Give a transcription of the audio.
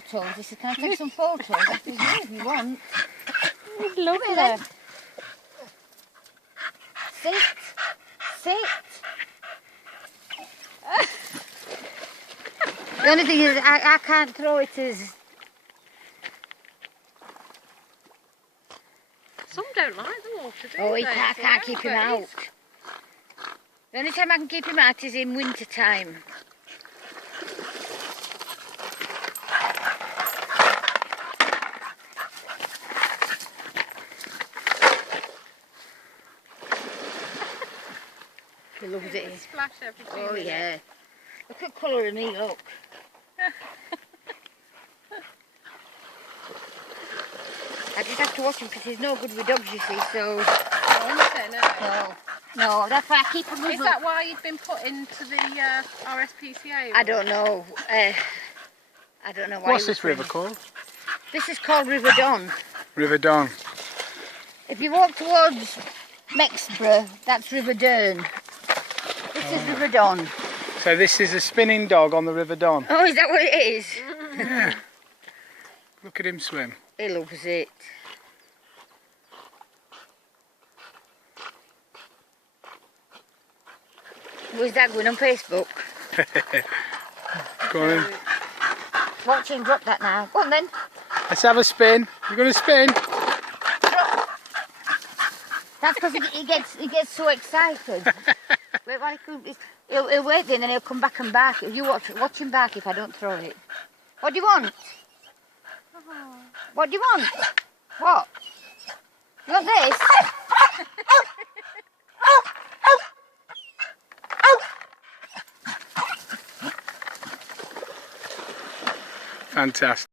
photos. He said, can I take some photos? I said, yeah, if you want. Lovely. Sit. Sit. The only thing is, I can't throw it as... Some don't like the water, do Oh, they? I can't keep him out. The only time I can keep him out is in winter time. He loves it. Splash every 2 Oh minutes. yeah. Look at the colour of me, look. I just have to watch him because he's no good with dogs, you see, so... No, that's why I keep him with... Is that why you've been put into the RSPCA? I don't know. I don't know why. What's this river called? This is called River Don. River Don. If you walk towards Mexborough, that's River Dern. This is River Don. So this is a spinning dog on the River Don. Oh, is that what it is? Yeah. Look at him swim. He loves it. Where's that going on Facebook? Go on then. Watch him drop that now. Go on then. Let's have a spin. You're going to spin? Drop. That's because he gets so excited. Wait, while he'll wait then and he'll come back and bark. You watch him bark if I don't throw it. What do you want? What do you want? What? You want this? Fantastic.